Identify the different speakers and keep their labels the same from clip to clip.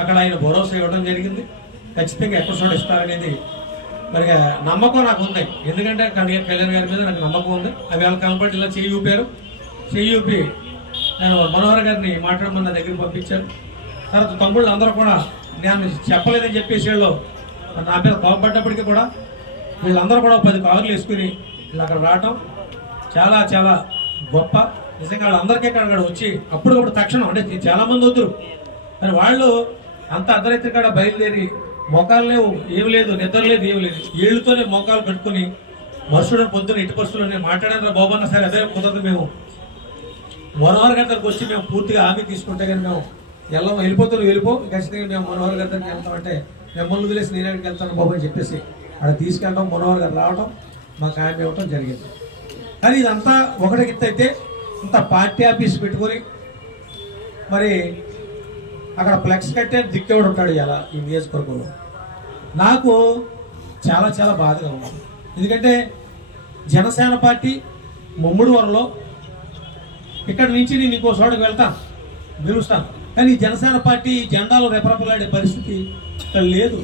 Speaker 1: అక్కడ ఆయన భరోసా ఇవ్వడం జరిగింది. ఖచ్చితంగా ఎపిసోడ్ ఇస్తారనేది మరి నమ్మకం నాకు ఉంది. ఎందుకంటే కళ్యాణ్ కళ్యాణ్ గారి మీద నాకు నమ్మకం ఉంది. అవి వాళ్ళ కనపడి ఇలా చెయ్యి ఊపారు. చేయి ఊపి నేను మనోహర్ గారిని మాట్లాడమని నా దగ్గరికి పంపించారు తర్వాత తమ్ముళ్ళు అందరూ కూడా నేను చెప్పలేదని చెప్పేసి వాళ్ళు నా మీద కోపడ్డప్పటికీ కూడా వీళ్ళందరూ కూడా పది కారులు వేసుకుని వీళ్ళు అక్కడ రావటం చాలా చాలా గొప్ప. నిజంగా వాళ్ళందరికీ అక్కడ వచ్చి అప్పుడు తక్షణం అంటే చాలామంది వద్దురు. మరి వాళ్ళు అంత అర్ధరాత్రి కాడ బయలుదేరి మోకాలు లేవు ఏం లేదు నిద్ర లేదు ఏం లేదు. ఏళ్ళుతోనే మోకాలు కట్టుకుని మరుసటి పొద్దున ఇటు పరిస్థితుల్లో నేను మాట్లాడాను సరే అదే కుదరదు మేము. మనోహర్ గారి దగ్గరకు వచ్చి మేము పూర్తిగా హామీ తీసుకుంటే కానీ మేము వెళ్ళం వెళ్ళిపోతున్నాం వెళ్ళిపో ఖచ్చితంగా మేము మనోహర్ గారి దగ్గరికి వెళ్తామంటే మిమ్మల్ని వదిలేసి నేను ఎక్కడికి వెళ్తాను బాబు అని చెప్పేసి అక్కడ తీసుకెళ్ళడం మనోహర్ గారు రావడం మాకు హామీ ఇవ్వడం జరిగింది. కానీ ఇదంతా ఒకటి గిత్త అయితే ఇంత పార్టీ ఆఫీస్ పెట్టుకొని మరి అక్కడ ఫ్లెక్స్ కట్టే దిక్కేవాడు ఉంటాడు ఇలా ఈ నియోజకవర్గంలో. నాకు చాలా చాలా బాధగా ఉంది. ఎందుకంటే జనసేన పార్టీ ముమ్మిడి వరలో ఇక్కడ నుంచి నేను ఇంకో చోటకు వెళ్తాను గెలుస్తాను. కానీ జనసేన పార్టీ జెండాలు రెపరెపలాడే పరిస్థితి ఇక్కడ లేదు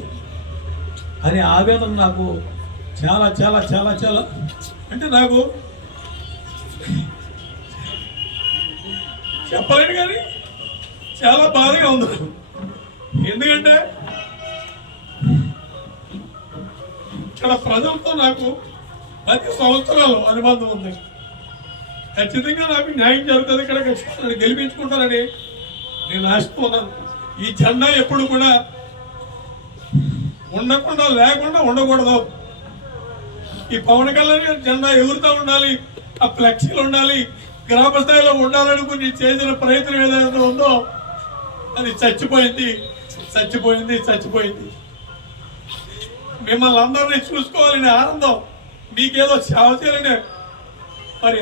Speaker 1: అనే ఆవేదన నాకు చాలా చాలా చాలా చాలా అంటే నాకు చెప్పలేను కానీ చాలా బాధగా ఉంది. నాకు. ఎందుకంటే ఇక్కడ ప్రజలతో నాకు పది సంవత్సరాలు అనుబంధం ఉంది. ఖచ్చితంగా నాకు న్యాయం జరుగుతుంది. ఇక్కడ ఖచ్చితంగా గెలిపించుకుంటానని గెలిపించుకుంటారని నేను ఆశిస్తున్నాను. ఈ జెండా ఎప్పుడు కూడా ఉండకుండా లేకుండా ఉండకూడదు. ఈ పవన్ కళ్యాణ్ గారి జెండా ఎగురుతూ ఉండాలి ఆ ఫ్లెక్సీలు ఉండాలి గ్రామ స్థాయిలో ఉండాలనుకుని చేసిన ప్రయత్నం ఏదైతే ఉందో అది చచ్చిపోయింది చచ్చిపోయింది చచ్చిపోయింది. మిమ్మల్ని అందరినీ చూసుకోవాలనే ఆనందం మీకేదో సేవ చేయాలనే. మరి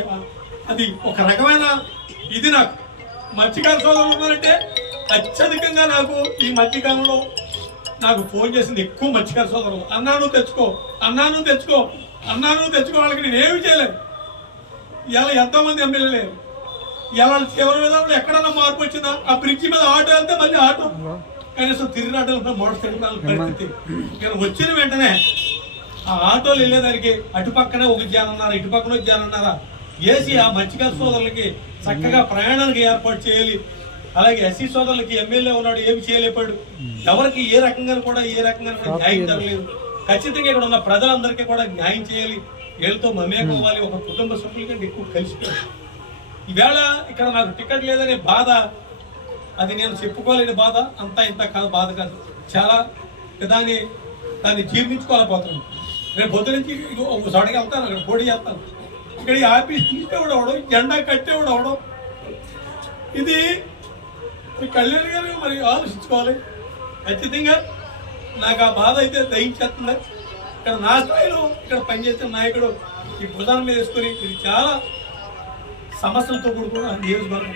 Speaker 1: అది ఒక రకమైన ఇది నాకు. మధ్యకాల సోదరులు ఉన్నారంటే అత్యధికంగా నాకు ఈ మధ్యకాలంలో నాకు ఫోన్ చేసింది ఎక్కువ మధ్యకాల సోదరులు. అన్నాను తెచ్చుకో అన్నాను తెచ్చుకో అన్నాను తెచ్చుకో వాళ్ళకి నేను ఏమి చేయలేను. ఇలా ఎంతమంది ఎమ్మెల్యే ఇలా చివరి విధానంలో ఎక్కడన్నా మార్పు వచ్చిందా? ఆ బ్రిడ్జి మీద ఆటో వెళ్తే మళ్ళీ ఆటో. కనీసం తిరిగి ఆటోలు మోటార్ సైకిల్ పరిస్థితి నేను వచ్చిన వెంటనే ఆ ఆటోలు వెళ్ళేదానికి అటు పక్కనే ఒక జానన్నారా ఇటు పక్కన ఒక జానన్నారా ఏసీ ఆ మత్స్యకార సోదరులకి చక్కగా ప్రయాణానికి ఏర్పాటు చేయాలి. అలాగే ఎస్సీ సోదరులకి ఎమ్మెల్యే ఉన్నాడు ఏమి చేయలేపాడు ఎవరికి ఏ రకంగా కూడా ఏ రకంగా కూడా న్యాయం జరగలేదు. ఖచ్చితంగా ఇక్కడ ఉన్న ప్రజలందరికీ కూడా న్యాయం చేయాలి. వీళ్ళతో మమేకం అవ్వాలి. ఒక కుటుంబ సభ్యుల కంటే ఎక్కువ కలిసిపోయాలి ఈవేళ ఇక్కడ నాకు టికెట్ లేదనే బాధ అది నేను చెప్పుకోలేని బాధ అంతా ఇంత కాదు బాధ కాదు. చాలా దాన్ని దాన్ని జీర్ణించుకోలేకపోతున్నాను. రేపు పొద్దు నుంచి ఇగో వెళ్తాను అక్కడ పోటీ చేస్తాను. ఇక్కడ ఈ ఆఫీస్ తీసేవాడు అవడం ఈ జెండా కట్టేవాడు అవడం. ఇది మరి కళ్యాణ్ గారు మరి ఆలోచించుకోవాలి. ఖచ్చితంగా నాకు ఆ బాధ అయితే దహించేస్తుంది. ఇక్కడ నా స్థాయిలో ఇక్కడ పనిచేసిన నాయకుడు ఈ భుజాల మీద వేసుకొని ఇది చాలా సమస్యలతో కూడుకున్న నియోజకవర్గం